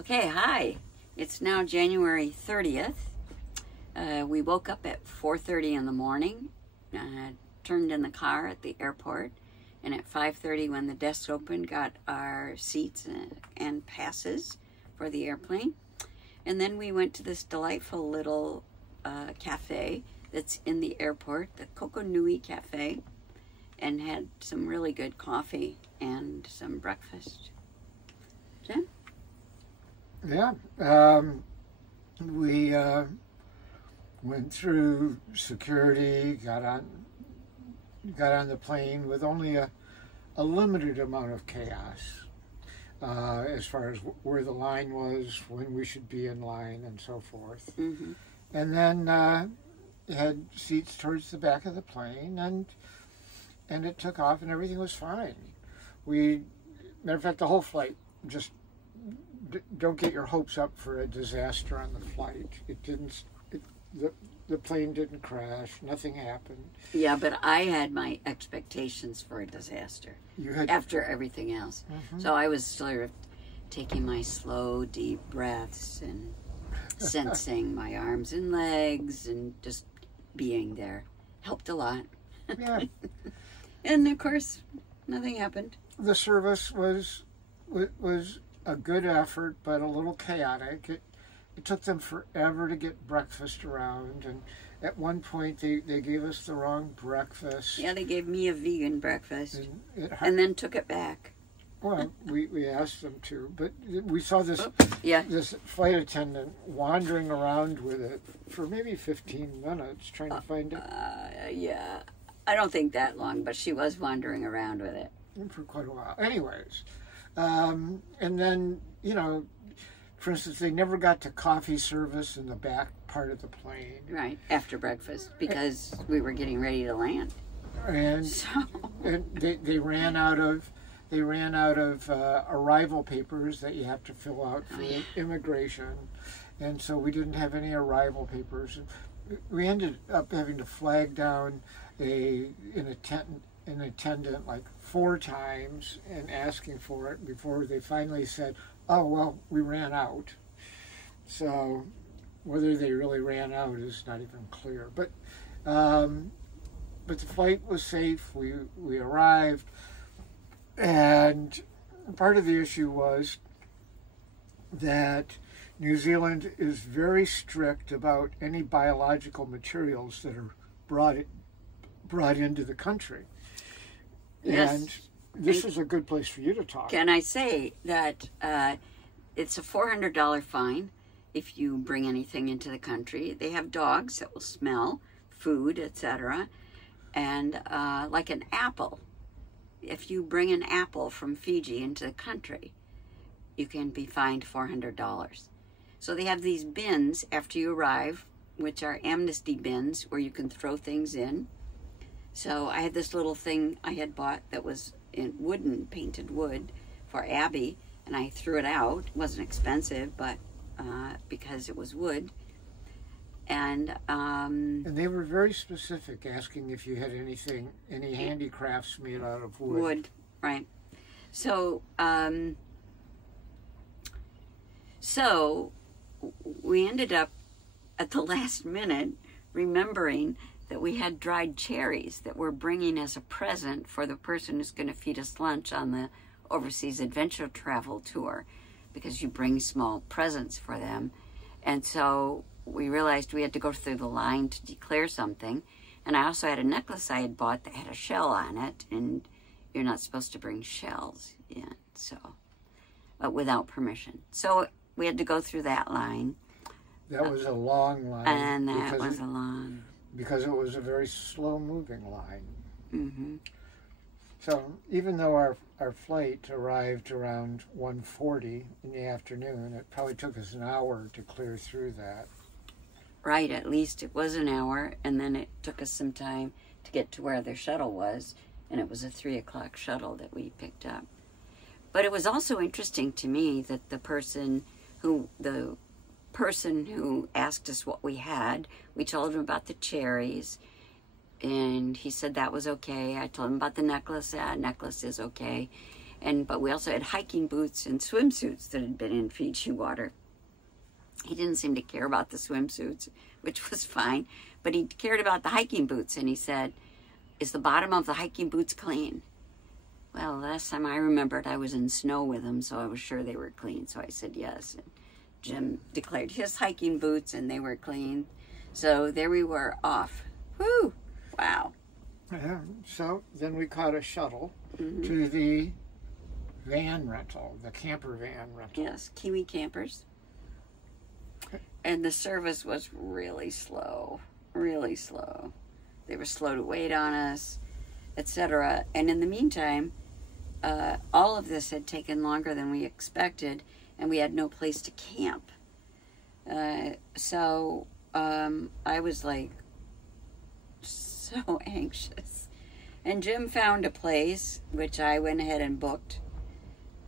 Okay, hi. It's now January 30th. We woke up at 4:30 in the morning, turned in the car at the airport, and at 5:30 when the desks opened, got our seats and passes for the airplane. And then we went to this delightful little cafe that's in the airport, the Coco Nui Cafe, and had some really good coffee and some breakfast. Jim? Yeah, we went through security, got on the plane with only a limited amount of chaos as far as where the line was, when we should be in line, and so forth. Mm-hmm. And then had seats towards the back of the plane, and it took off, and everything was fine. Matter of fact, the whole flight just. Don't get your hopes up for a disaster on the flight. The plane didn't crash. Nothing happened. Yeah, but I had my expectations for a disaster. You had after everything else. Mm-hmm. So I was sort of taking my slow, deep breaths and sensing my arms and legs and just being there. Helped a lot. Yeah. And of course, nothing happened. The service was a good effort, but a little chaotic. It took them forever to get breakfast around, and at one point they gave us the wrong breakfast. Yeah, they gave me a vegan breakfast, and then took it back. Well, we asked them to, but we saw this this flight attendant wandering around with it for maybe 15 minutes trying to find it. Yeah, I don't think that long, but she was wandering around with it. For quite a while. Anyways. And then, for instance, they never got to coffee service in the back part of the plane. Right, after breakfast, because we were getting ready to land. And, and they ran out of arrival papers that you have to fill out for immigration, and so we didn't have any arrival papers. We ended up having to flag down an attendant like 4 times and asking for it before they finally said, "Oh well, we ran out." So whether they really ran out is not even clear. But the flight was safe. We arrived, and part of the issue was that New Zealand is very strict about any biological materials that are brought into the country. Yes. And this is a good place for you to talk. Can I say that it's a $400 fine if you bring anything into the country. They have dogs that will smell food, etc. And like an apple, if you bring an apple from Fiji into the country, you can be fined $400. So they have these bins after you arrive, which are amnesty bins where you can throw things in. So I had this little thing I had bought that was in painted wood for Abby, and I threw it out. It wasn't expensive, but because it was wood. And they were very specific, asking if you had any handicrafts made out of wood. Wood, right. So, so we ended up at the last minute remembering that we had dried cherries that we're bringing as a present for the person who's going to feed us lunch on the Overseas Adventure Travel Tour, because you bring small presents for them. And so we realized we had to go through the line to declare something. And I also had a necklace I had bought that had a shell on it, and you're not supposed to bring shells in, so, without permission. So we had to go through that line. That was a long line. And that was a long... Because it was a very slow-moving line. Mm-hmm. So even though our flight arrived around 1:40 in the afternoon, it probably took us an hour to clear through that. Right, at least it was an hour, and then it took us some time to get to where their shuttle was, and it was a 3 o'clock shuttle that we picked up. But it was also interesting to me that the person who asked us what we had, we told him about the cherries, and he said that was okay. I told him about the necklace. That necklace is okay. But we also had hiking boots and swimsuits that had been in Fiji water. He didn't seem to care about the swimsuits, which was fine, but he cared about the hiking boots, and he said, "Is the bottom of the hiking boots clean?" Well, last time I remembered, I was in snow with him, so I was sure they were clean, so I said yes. And Jim declared his hiking boots, and they were clean. So there we were, off. Woo! Wow. So then we caught a shuttle to the van rental, the camper van rental. Yes, Kiwi Campers. And the service was really slow, really slow. They were slow to wait on us, etc. And in the meantime, all of this had taken longer than we expected, and we had no place to camp. So I was like so anxious. And Jim found a place, which I went ahead and booked.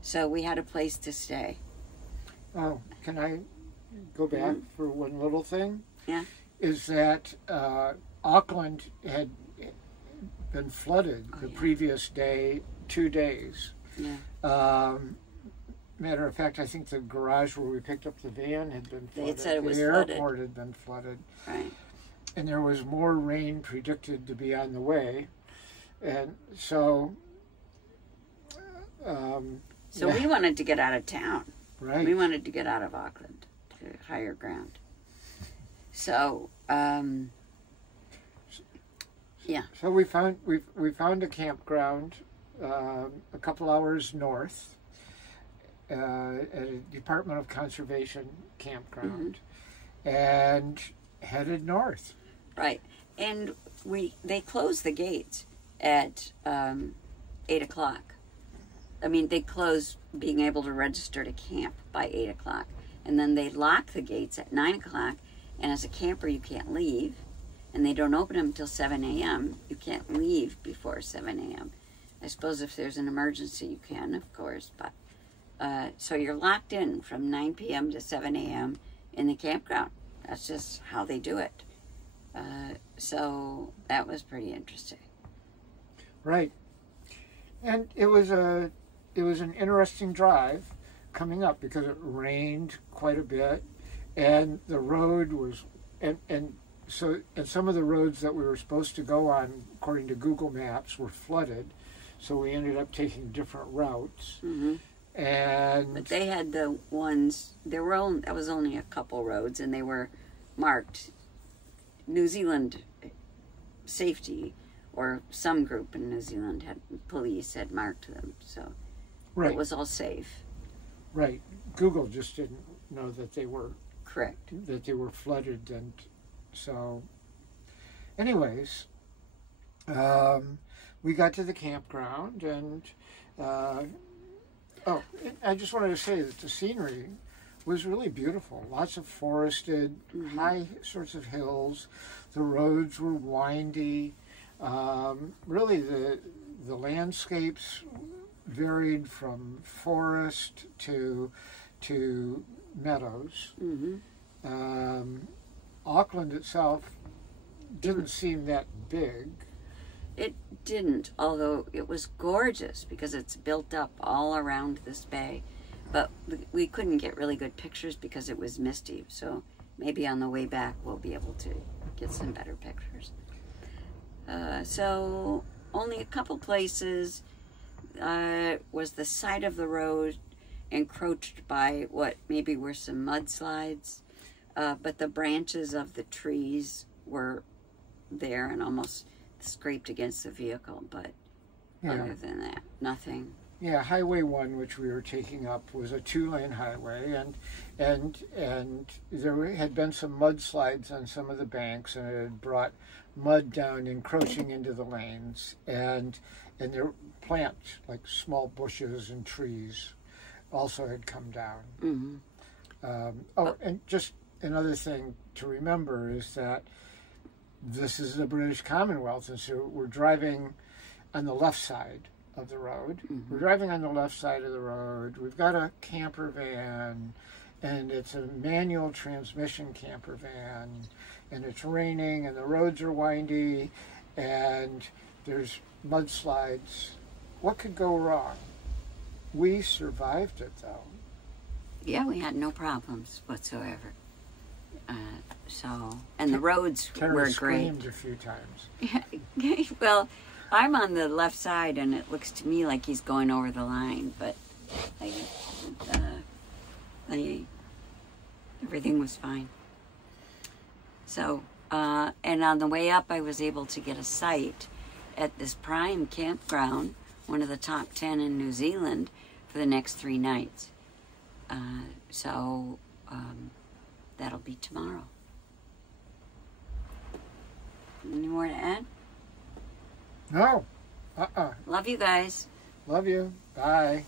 So we had a place to stay. Oh, can I go back for one little thing? Yeah. Is that Auckland had been flooded the previous day, 2 days. Yeah. Matter of fact, I think the garage where we picked up the van had been flooded. They had said it was the flooded. airport had been flooded. Right. And there was more rain predicted to be on the way. And so... So we wanted to get out of town. Right. We wanted to get out of Auckland to higher ground. So, yeah. So we found a campground a couple hours north at a Department of Conservation campground, and headed north. Right, and they closed the gates at 8 o'clock. I mean, they close being able to register to camp by 8 o'clock. And then they lock the gates at 9 o'clock. And as a camper, you can't leave. And they don't open them until 7 a.m. You can't leave before 7 a.m. I suppose if there's an emergency, you can, of course. But so you're locked in from 9 p.m. to 7 a.m. in the campground. That's just how they do it. So that was pretty interesting. Right. And it was an interesting drive coming up because it rained quite a bit, and the road was and some of the roads that we were supposed to go on according to Google Maps were flooded, so we ended up taking different routes. But they had the ones that was only a couple roads, and they were marked New Zealand safety, or some group in New Zealand police had marked them, so it was all safe. Right. Google just didn't know that they were correct, that they were flooded, and so anyways, we got to the campground, and I just wanted to say that the scenery was really beautiful. Lots of forested, high sorts of hills. The roads were windy. Really, the landscapes varied from forest to meadows. Auckland itself didn't seem that big. It didn't, although it was gorgeous because it's built up all around this bay. But we couldn't get really good pictures because it was misty. So maybe on the way back we'll be able to get some better pictures. So only a couple places was the side of the road encroached by what maybe were some mudslides, but the branches of the trees were there and almost scraped against the vehicle, but other than that, nothing. Yeah, Highway 1, which we were taking up, was a 2-lane highway, and there had been some mudslides on some of the banks, and it had brought mud down, encroaching into the lanes, and there were plants, like small bushes and trees, also had come down. And just another thing to remember is that this is the British Commonwealth, and so we're driving on the left side of the road. We're driving on the left side of the road. We've got a camper van, and it's a manual transmission camper van, and it's raining, and the roads are windy, and there's mudslides. What could go wrong? We survived it, though. Yeah, we had no problems whatsoever. And the roads Tara were great. screamed a few times. Well, I'm on the left side, and it looks to me like he's going over the line, but everything was fine. So, and on the way up, I was able to get a site at this prime campground, one of the top 10 in New Zealand, for the next 3 nights. So that'll be tomorrow. Any more to add? No. Love you guys. Love you. Bye.